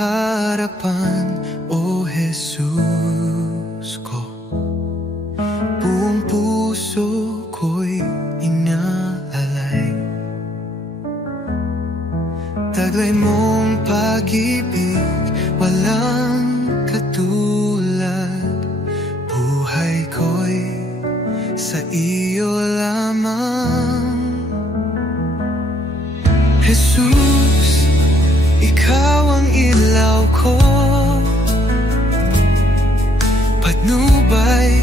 harapan, O Jesus ko. Buong puso ko'y inaalay, taglay mong pag-ibig, walang katulad. Buhay ko'y sa iyo lamang. Jesus, ikaw ang ilaw ko, patnubay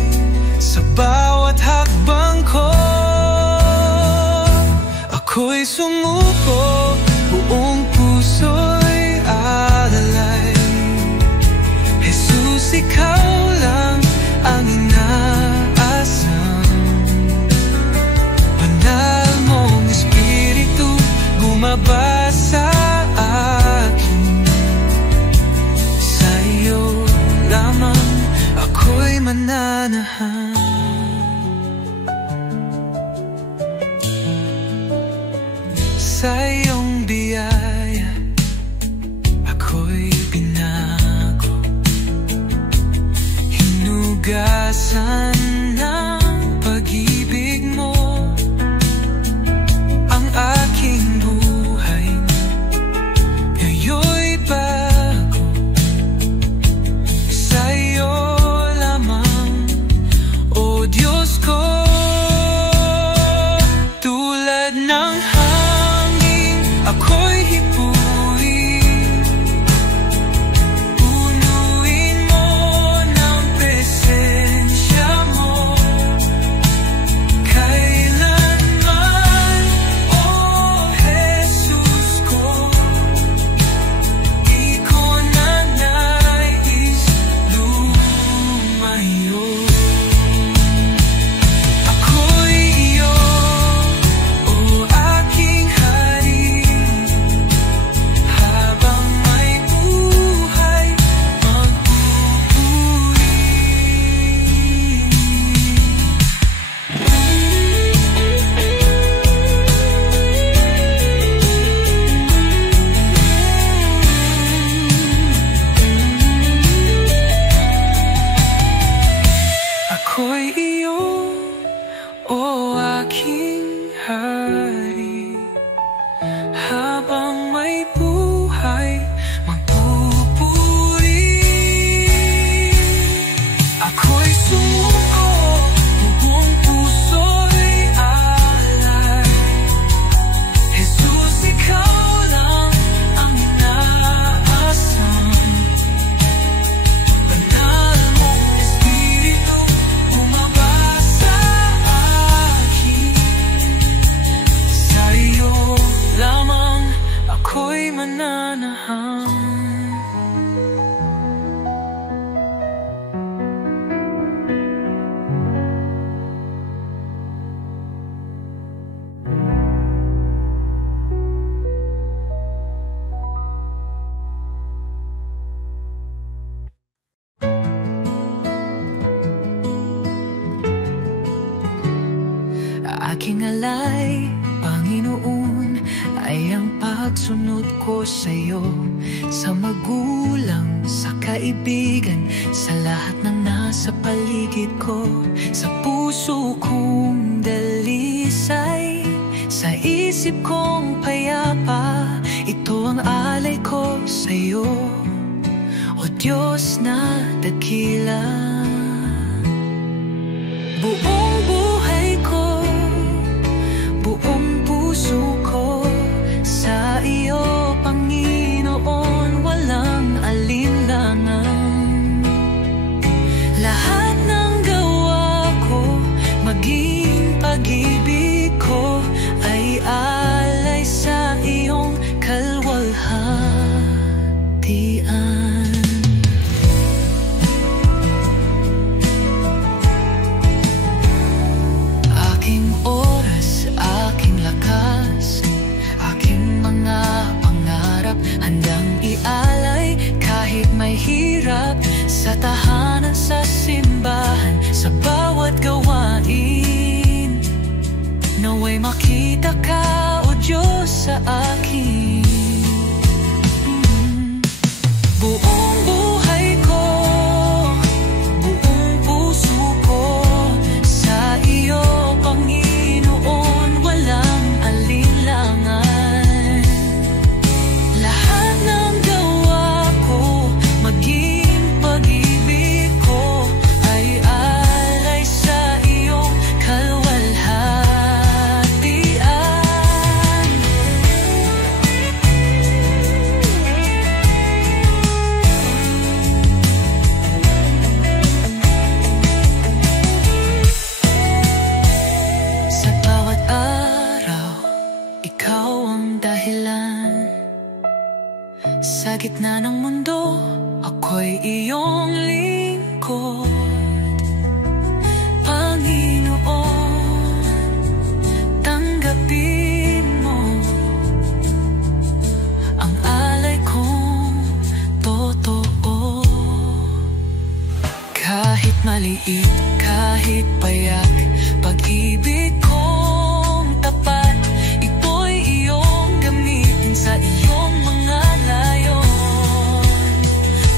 sa bawat hakbang ko. Ako'y sumuko, buong puso'y alalay. Jesus, ikaw lang ang inaasam. Banal mong Espiritu bumaba sa akin. Sa iyo lamang ako'y mananahan. Sa iyong biyaya ako'y binago, hinugasan ng pag-ibig mo ang aking buhay. Ngayon'y bago, sa iyo lamang, O Diyos ko. Tulad ng hangin ako'y hipuin, punuin mo ng presensya mo. Kailanman, O Jesus ko, di ko na nais lumayo. Ako'y iyo, O aking hari, habang may buhay magpupuri. Ako'y iyo, O aking hari, habang may buhay magpupuri. Ako'y sumuko, buong puso'y alay. Jesus, ikaw lang ang inaasam. Banal mong Espiritu bumaba sa akin. Sa iyo lamang ako'y mananahan. Aking alay, Panginoon, ay ang pagsunod ko sa'yo, sa magulang, sa kaibigan, sa lahat ng nasa paligid ko. Sa puso kong dalisay, sa isip kong payapa, ito ang alay ko sa'yo, O Diyos na dakila. Buong buhay ko, buong puso ko, sa iyo, Panginoon, walang alinlangan. Lahat ng gawa ko, maging pag-ibig ko, ay alay sa iyong kalwalhatian. Aking oras, aking lakas, aking mga pangarap, handang ialay kahit may hirap. Sa tahanan, sa simbahan, sa bawat gawain, naway makita ka, O Diyos, sa akin. mundo, ako'y iyong lingkod. Panginoon, tanggapin mo ang alay kong totoo. Kahit maliit, kahit payak, pag-ibig kong tapat, ito'y iyong gamitin sa iyong mga layon.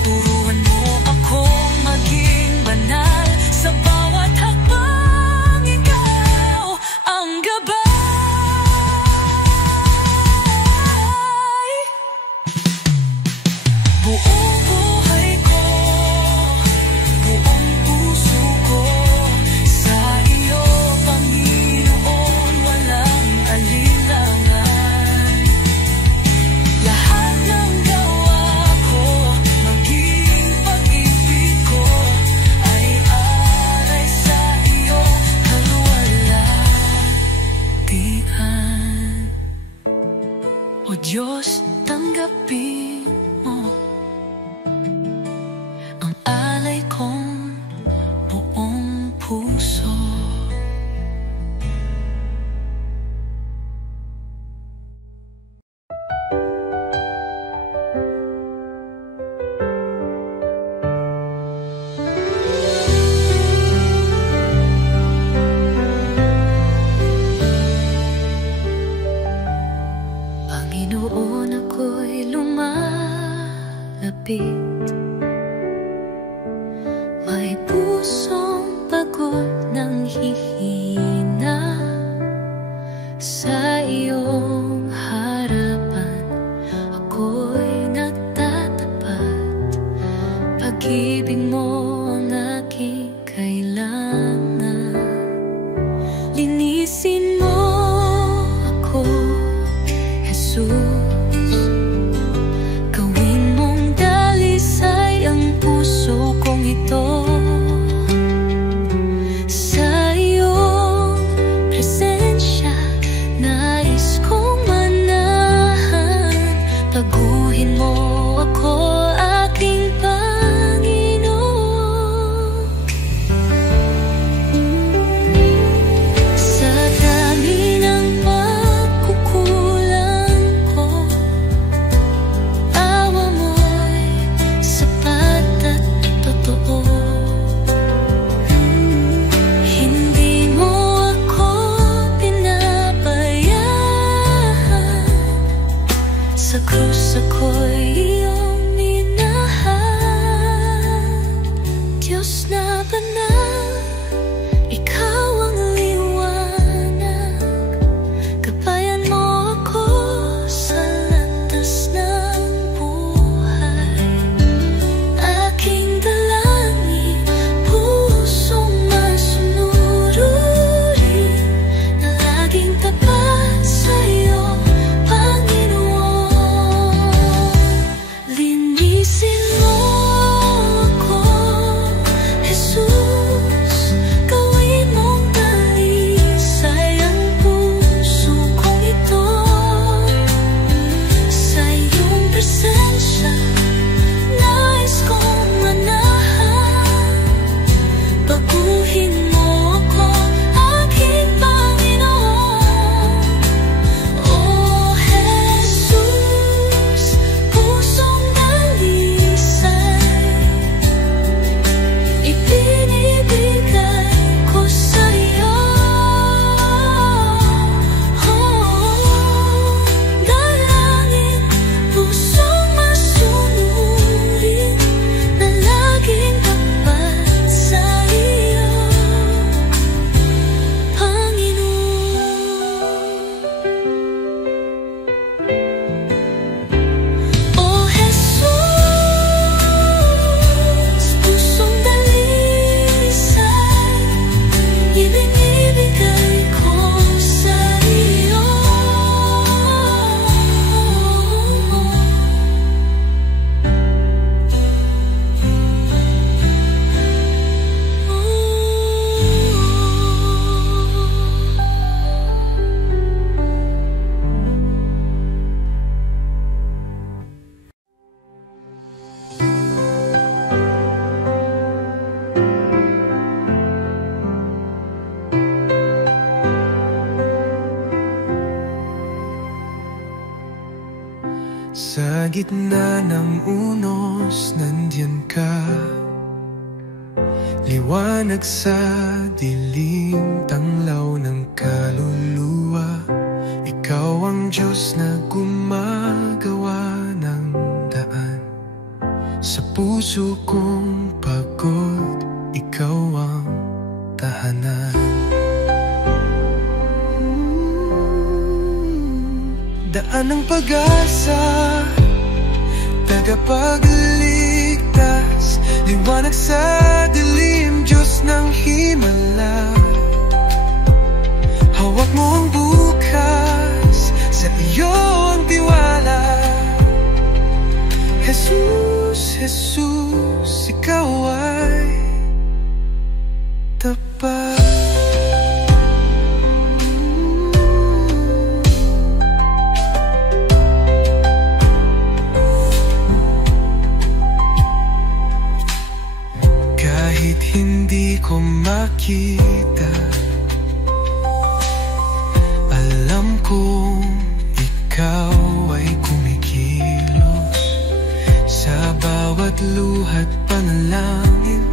Turuan mo akong maging banal, sa bawat hakbang ikaw ang gabay. Buong buhay ko, buong puso ko, sa iyo, Panginoon, walang alinlangan. Lahat ng gawa ko, maging pag-ibig ko, ay alay sa iyo, kaluwalhatian. O Diyos, tanggapin mo ang alay kong buong puso. Panginoon, ako'y lumalapit, may pusong pagod ng hihina. Sa iyong harapan ako'y nagtatapat, pag-ibig mo ang aking kailangan. Linisin mo ako, Jesus, gawin mong dalisay ang puso kong ito. Sa iyong presensya, nais kong manahan. Taguhin mo ako, aking Panginoon. gitna ng unos, nandiyan ka. Liwanag sa dilim, tanglaw ng kaluluwa. Ikaw ang Diyos na gumagawa ng daan. Sa puso kong pagod, ikaw ang tahanan. Daan ng pag-asa, tagapagligtas, liwanag sa dilim, Diyos ng himala. Hawak mo ang bukas, sa iyo ang tiwala. Jesus, Jesus, ikaw ay tapat. Kahit hindi ko makita, alam kong ikaw ay kumikilos sa bawat luha't panalangin.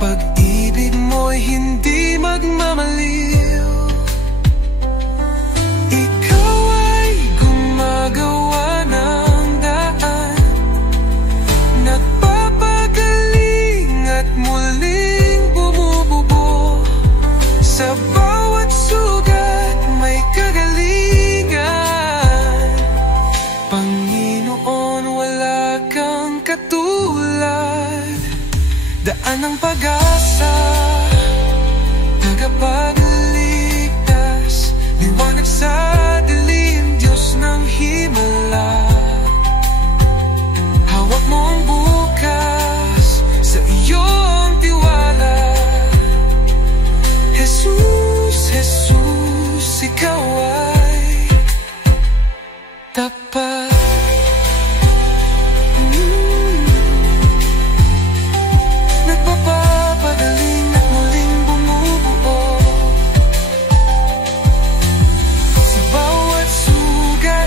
Pag-ibig mo'y hindi magmamaliw. Ikaw ay gumagawa ng daan, nagpapagaling at muling bumububo. Sa bawat sugat may kagalingan. Panginoon, wala kang katulad. Daan ng pag-asa, tagapagligtas, liwanag sa dilim, Diyos ng himala. Hawak mo ang bukas, sa iyo ang tiwala. Jesus, Jesus, ikaw ay tapat. Nagpapagaling at muling bumubuo. Sa bawat sugat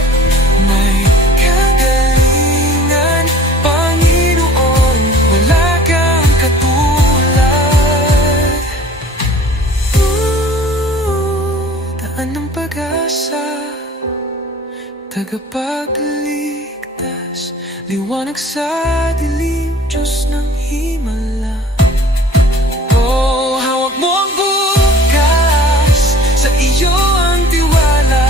may kagalingan. Panginoon, wala kang katulad. Daan ng pag-asa, tagapagligtas, liwanag sa dilim, Diyos ng himala. Oh, hawak mo ang bukas, sa iyo ang tiwala.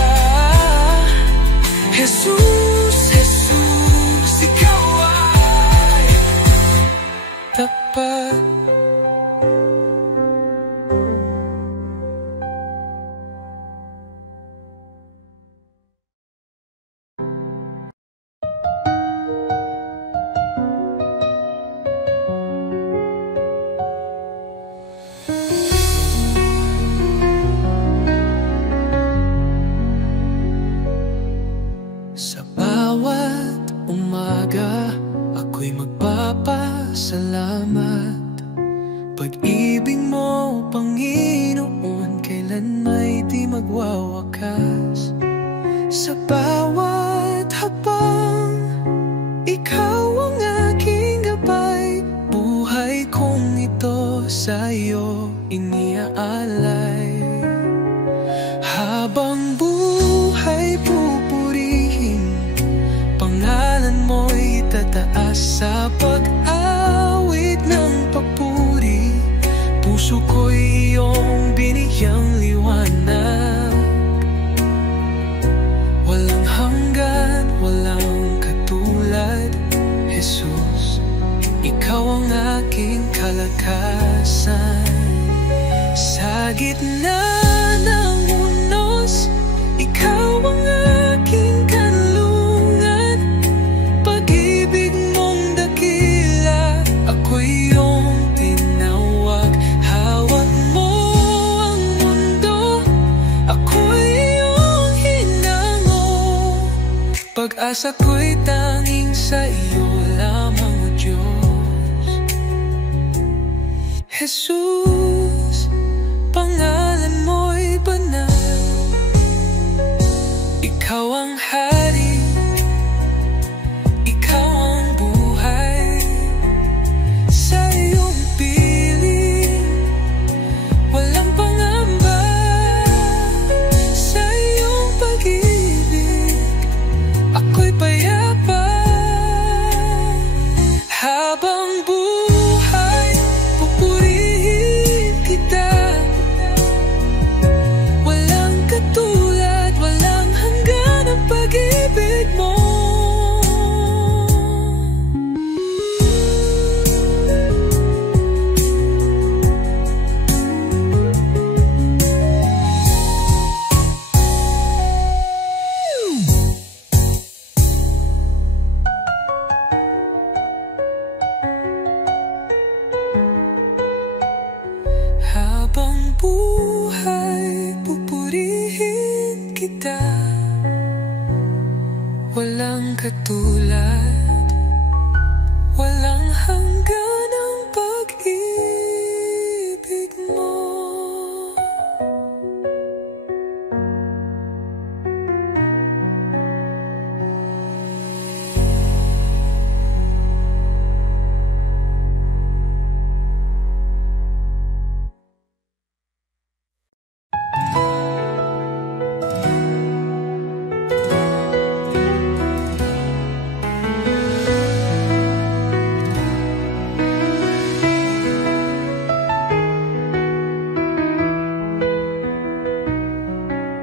Jesus, Jesus, ikaw ay tapat. Sa bawat umaga, ako'y magpapasalamat. Pag-ibig mo, Panginoon, kailan may di magwawakas. Sa bawat habang, ikaw ang aking gabay. Buhay kong ito sa'yo iniaalay. Habang buhay pupurihin, pangalan mo'y tataas. Sa pag-awit ng papuri, puso ko'y iyong binigyang liwanag. Walang hanggan, walang katulad. Jesus, ikaw ang aking kalakasan. Sa gitna ng unos, ikaw ang aking kanlungan. Pag-ibig mong dakila, ako'y iyong tinawag. Hawak mo ang mundo, ako'y iyong hinango. Pag-asa ko'y tanging sa iyo lamang, O Diyos. Jesus, pangalan mo'y banal. Ikaw ang hari, Walang hanggan ang pag-ibig mo.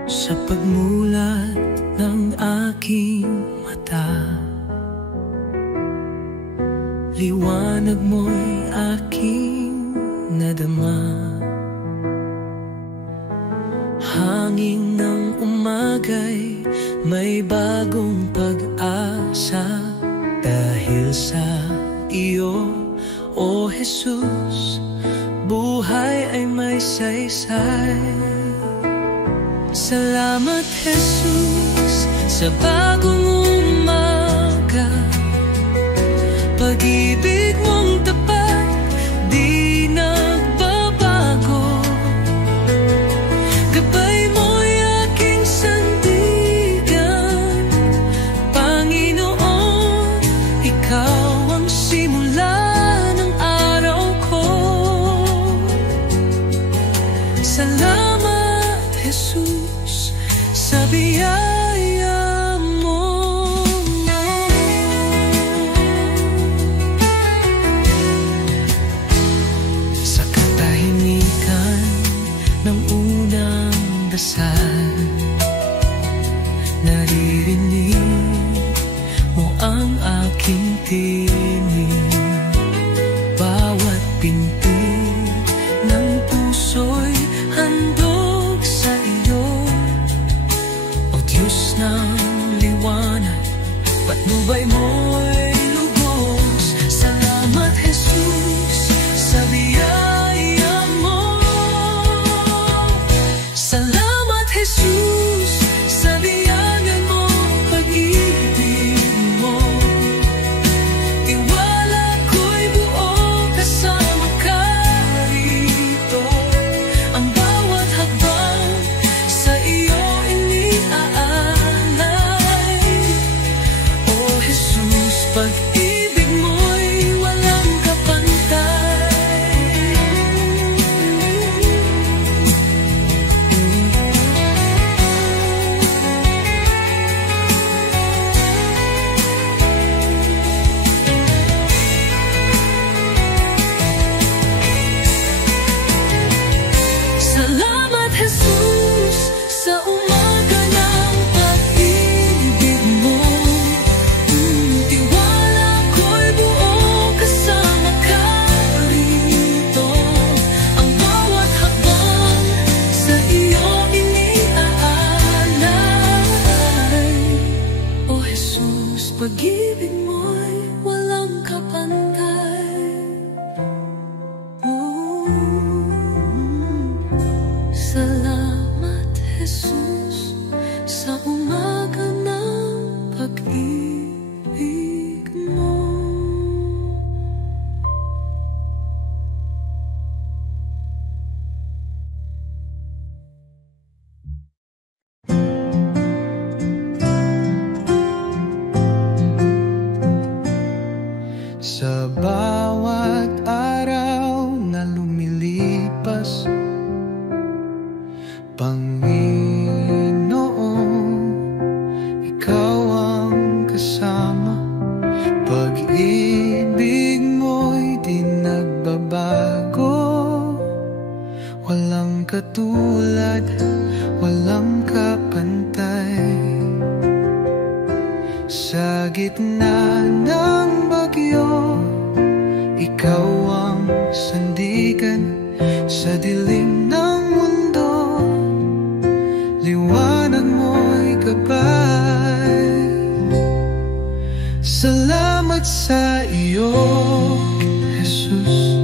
Sa pagmulat ng aking mata, liwanag mo'y aking nadama. Hangin ng umagay may bagong pag-asa. Dahil sa iyo, O Jesus, buhay ay may saysay. Salamat, Jesus, sa bagong umaga. Pag-ibig mong tapat, di nagbabago. Gabay mo'y aking sandigan. Panginoon, ikaw ang simula ng araw ko. Salamat, Jesus, sa biyaya mo. Sa katahimikan ng unang dasal, naririnig mo ang aking tinig. Bawat pintig ng puso'y handog sa iyo. O Diyos ng liwanag, patnubay mo'y lubos. Salamat, Jesus, sa biyaya mo. Salamat, Jesus, sa biyaya mo, pag-ibig mo. Tiwala ko'y buo kasama ka rito. Ang bawat hakbang sa iyo iniaalay. O Jesus, pag-ibig mo'y walang kapantay. Salamat, Jesus, sa umaga ng pag-ibig mo. Tiwala ko'y buo kasama ka rito. Ang bawat hakbang sa iyo iniaalay. O Jesus, pag-ibig mo'y walang kapantay. Salamat, Jesus, sa umaga ng pag-ibig mo. Sa bawat araw na lumilipas, Panginoon, ikaw ang kasama. Pag-ibig mo'y di nagbabago. Walang katulad, walang kapantay. Sa gitna ng bagyo, ikaw ang sandigan. Sa dilim ng mundo, liwanag mo'y gabay. Salamat sa iyo, Jesus,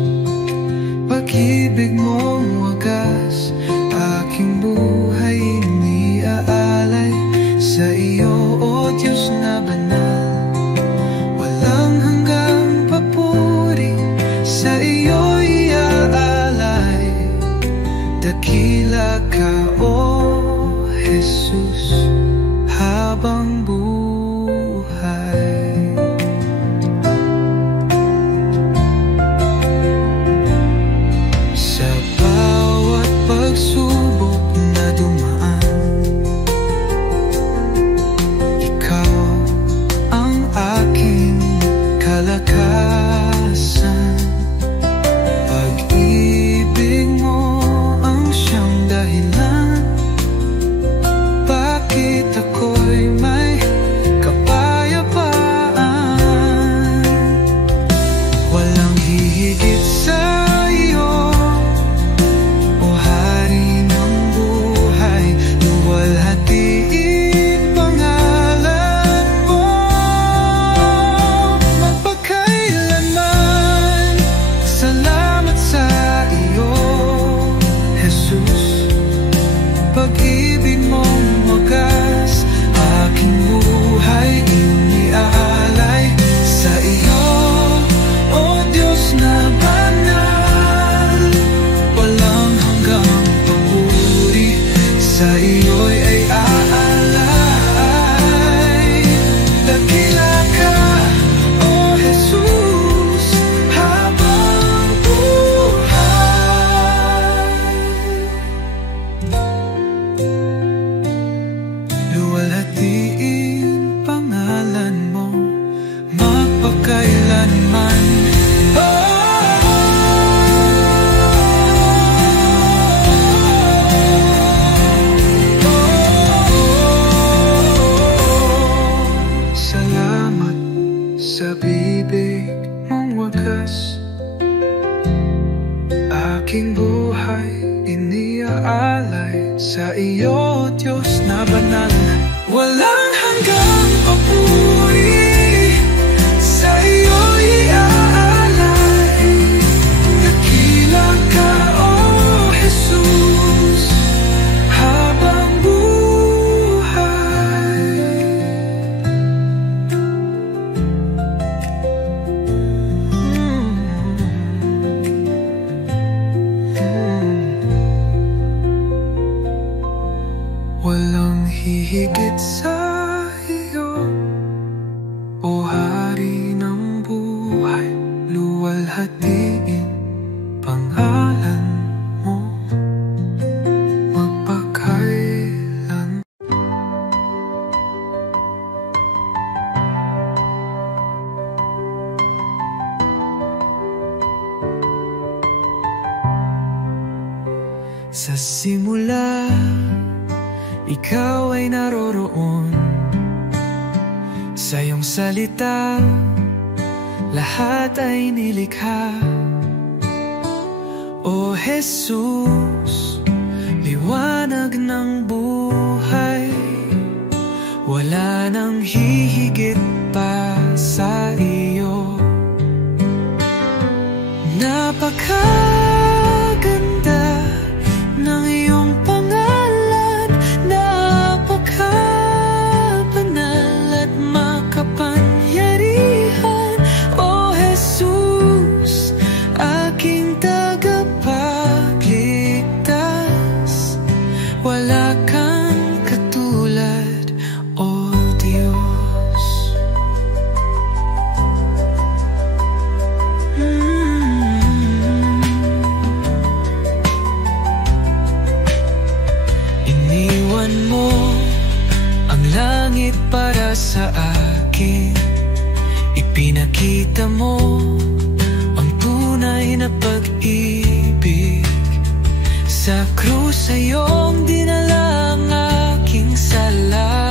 pag-ibig mong wagas. Aking buhay iniaalay sa iyo, O Diyos na banal. sa bibig mong wagas. Aking buhay iniaalay sa iyo, Diyos na banal. Walang hanggang papuri, sa iyo iaalay. Dakila ka, oh Jesus, habang buhay. Walang hihigit sa iyo, o Hari ng buhay. Luwalhatiin pangalan mo magpakailan. Sa simula, ikaw ay naroroon. Sa iyong salita, lahat ay nilikha. O Jesus, liwanag ng buhay, wala nang hihigit pa sa iyo. Napakaganda ng iyong pangalan, napakabanal at makapangyarihan. O Jesus, aking tagapagligtas, wala kang katulad, O Diyos. Iniwan mo ang langit para sa akin. Ipinakita mo ang tunay na pag-ibig. Sa krus sa iyong dinala ang aking sala.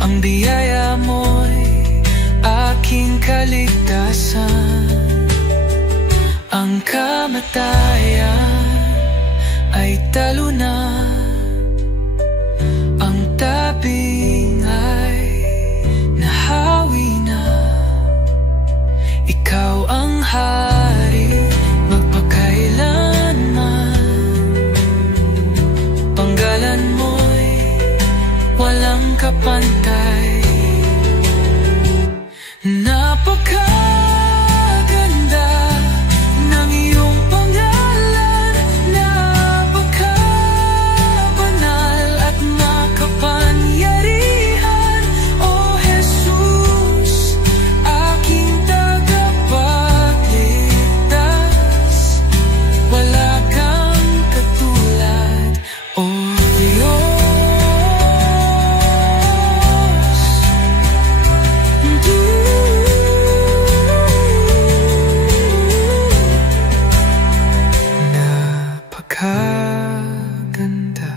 Ang biyaya mo'y aking kaligtasan. Ang kamatayan ay talo na, ang taping ay nahawi na. Ikaw ang Hari magpakailanman. Panggalan mo'y walang kapantay. Napakaganda ng iyong pangalan, napakabanal at makapangyarihan. O Jesus, aking tagapagligtas, wala kang katulad, O Diyos. Napakaganda,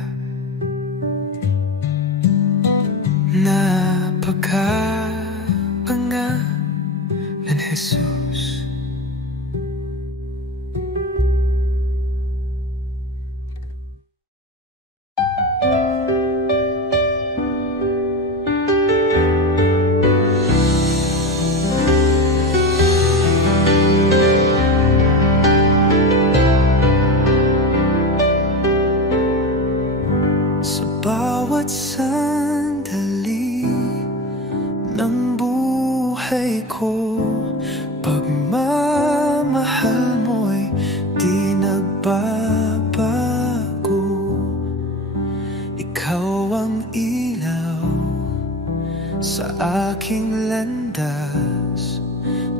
napakapangalan, Jesus. Sa bawat sandali ng buhay ko, pagmamahal mo'y di nagbabago. Ikaw ang ilaw sa aking landas,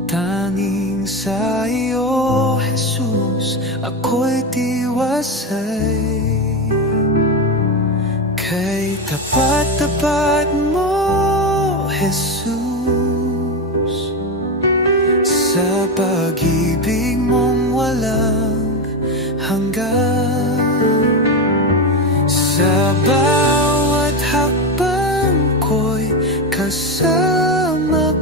tanging sa iyo, Jesus, ako'y tiwasay. Kay tapat-tapat mo, Jesus, sa pag-ibig mong walang hanggan. Sa bawat hakbang ko'y kasama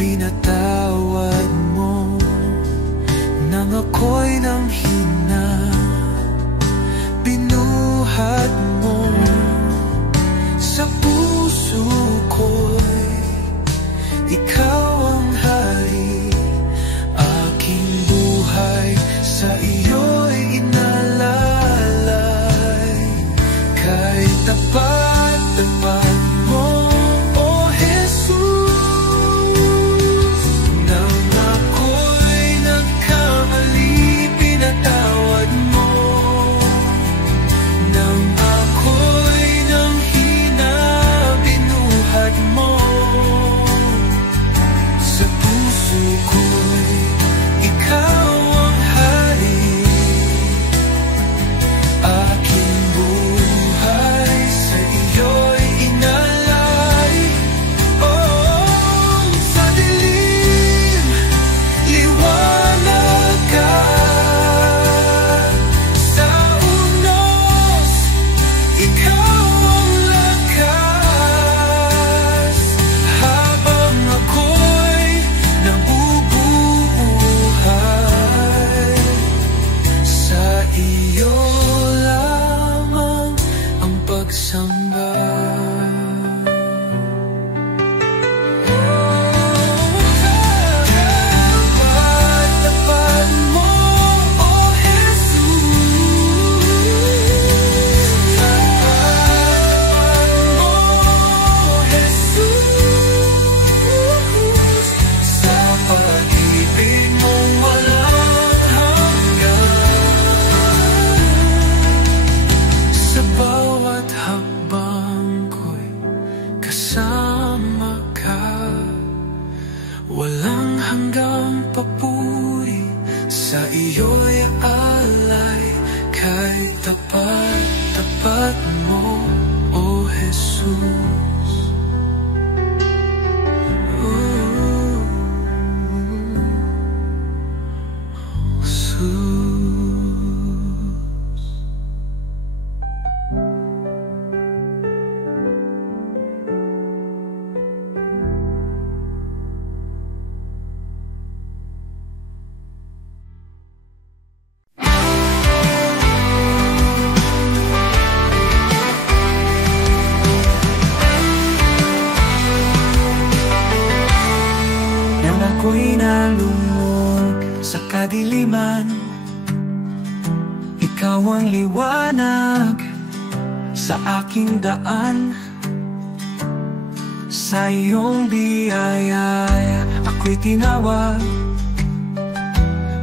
pinatawad mo nang ako'y nanghina. Binuhat mo sa puso ko'y ikaw ang hari. Aking buhay sa iyo'y inalalay. Kay tapat-tapat mo, O Jesus. Nang ako'y nagkamali, pinatawad mo. Nang ako'y nanghina, binuhat mo. Sa puso ko'y ikaw ang hari. Aking buhay sa iyo'y inalay. Oh, sa dilim, liwanag ka. Sa unos, ikaw ang lakas. Habang ako'y nabubuhay, sa iyo lamang ang pagsamba. Tapat-tapat mo, O Jesus. Tapat-tapat mo, O Jesus. Sa pag-ibig mong walang hanggan. Sa bawat hakbang ko'y kasama ka. Walang hanggang papuri, sa iyo'y alay. Kay tapat-tapat mo, O Jesus. Jesus. Nang ako'y nalungkot sa kadiliman, ikaw ang liwanag sa aking daan. Sa iyong biyaya ako'y tinawag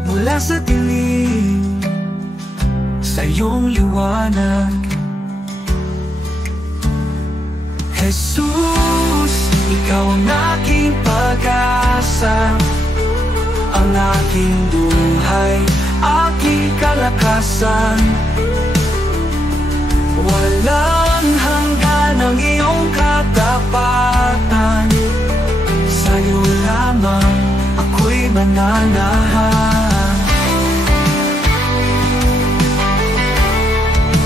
mula sa dilim, sa iyong liwanag. Jesus, ikaw ang aking pag-asa, ang aking buhay, aking kalakasan. Walang hanggan ang iyong katapatan. Sa'yo lamang ako'y mananahan.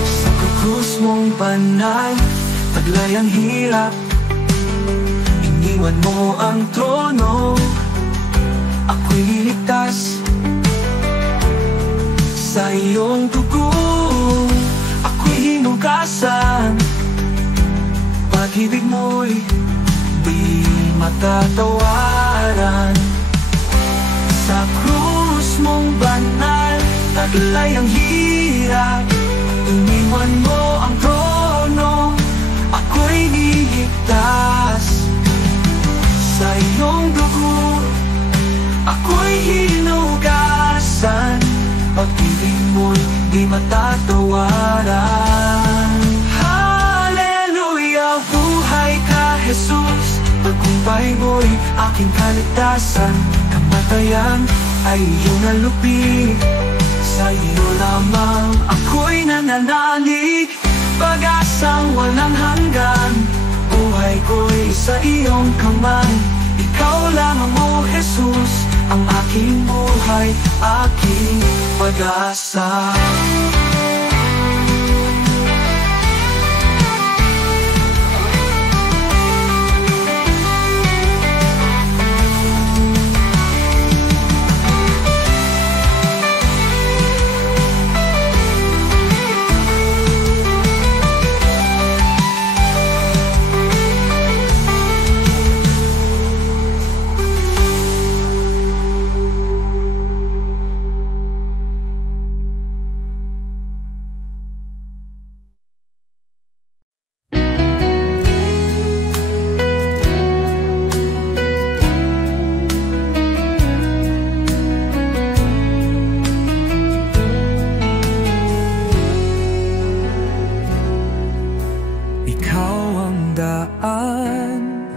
Sa krus mong banal, taglay ang hirap. Iniwan mo ang trono, ako'y liligtas. Sa iyong dugo, ako'y hinugasan. Pag-ibig mo'y di matatawaran. Sa krus mong banal, taglay ang hirap. Iniwan mo ang trono, ako'y niligtas. Sa iyong dugo, ako'y hinugasan. Pag-ibig mo'y di matatawaran. Hallelujah, buhay ka, Jesus. Pagkumpay mo'y aking kaligtasan. Kamatayan ay iyong nalupi. Sa iyo lamang ako'y nananalig. Pag-asang walang hanggan, buhay ko'y sa iyong kamay. Ikaw lamang, O Jesus, ang aking buhay, aking pag-asa. ang daan,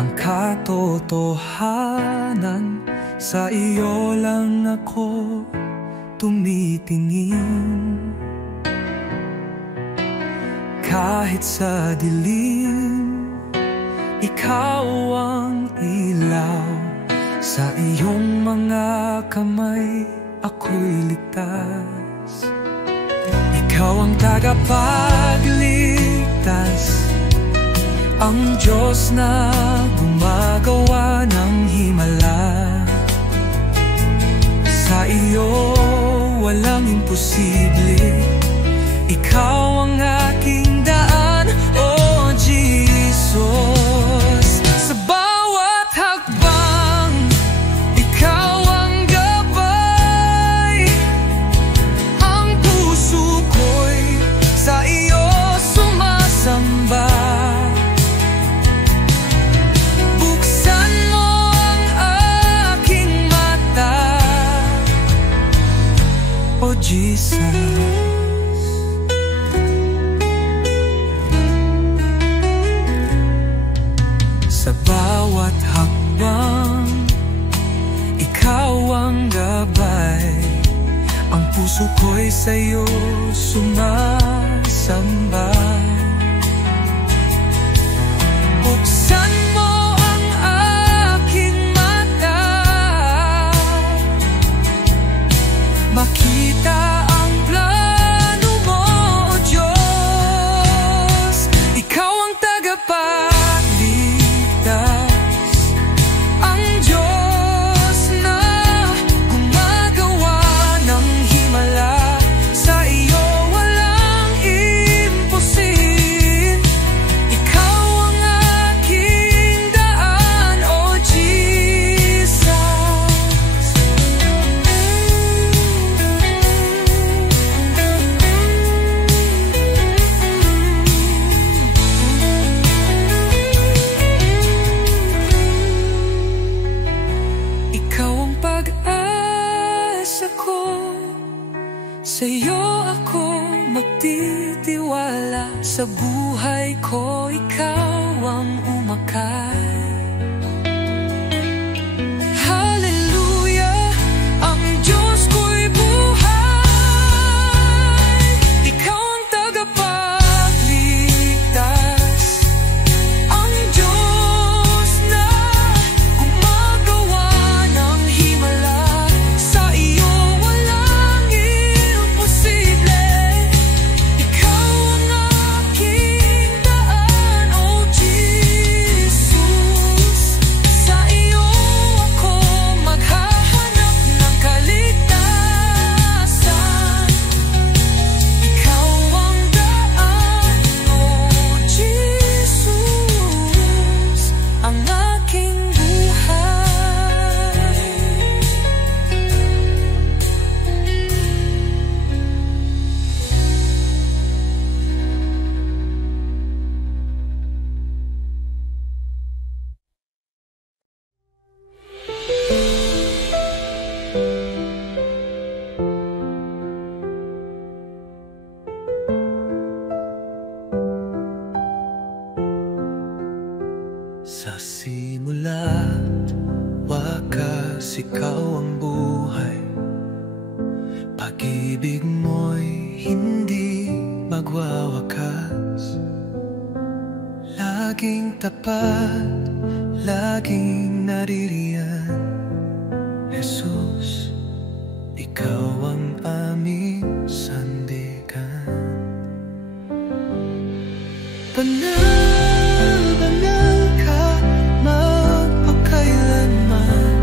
ang katotohanan. Sa iyo lang ako tumitingin. Kahit sa dilim, ikaw ang ilaw. Sa iyong mga kamay ako'y ligtas. Ikaw ang tagapagligtas, ang Diyos na gumagawa ng himala. Sa iyo walang imposible, ikaw ang aking daan, oh Jesus. Sa bawat hakbang, ikaw ang gabay. Ang puso ko'y sa iyo sumasamba. Buksan mo ang aking mata, oh Jesus. Sa bawat hakbang, ikaw ang gabay. Ang puso ko'y sa'yo sumasamba. Buksan mo ang aking mata, makita ang plano mo, O Diyos. Ikaw ang tagapagligtas, ang Diyos na gumagawa ng himala. Sa iyo walang imposible, ikaw ang aking daan, O Jesus. Ikaw ang pag-asa ko, sa iyo ako magtitiwala. Sa buhay ko ikaw ang umakay. Hallelujah, ang Diyos ko'y buhay. Ikaw ang tagapagligtas, ang Diyos na gumagawa ng himala. Sa iyo walang imposible, ikaw ang aking daan, O Jesus. Sa iyo ako maghahanap ng kaligtasan. Ikaw ang daan, O Jesus, ang aking buhay. Sa simula, wakas, ikaw ang buhay. Pag-ibig mo'y hindi magwawakas. Laging tapat, laging naririyan. Jesus, ikaw ang aming sandigan. Banal, banal ka, magpakailanman.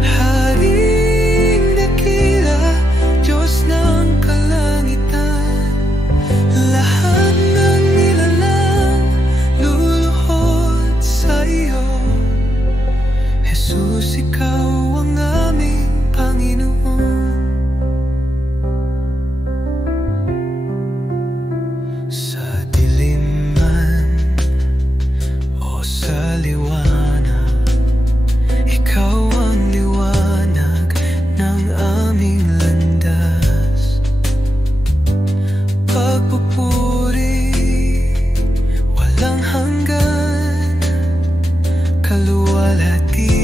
Haring dakila, Diyos ng kalangitan. Lahat ng nilalang luluhod sa iyo. Jesus, ikaw ang aming Panginoon. walang hanggan, kaluwalhati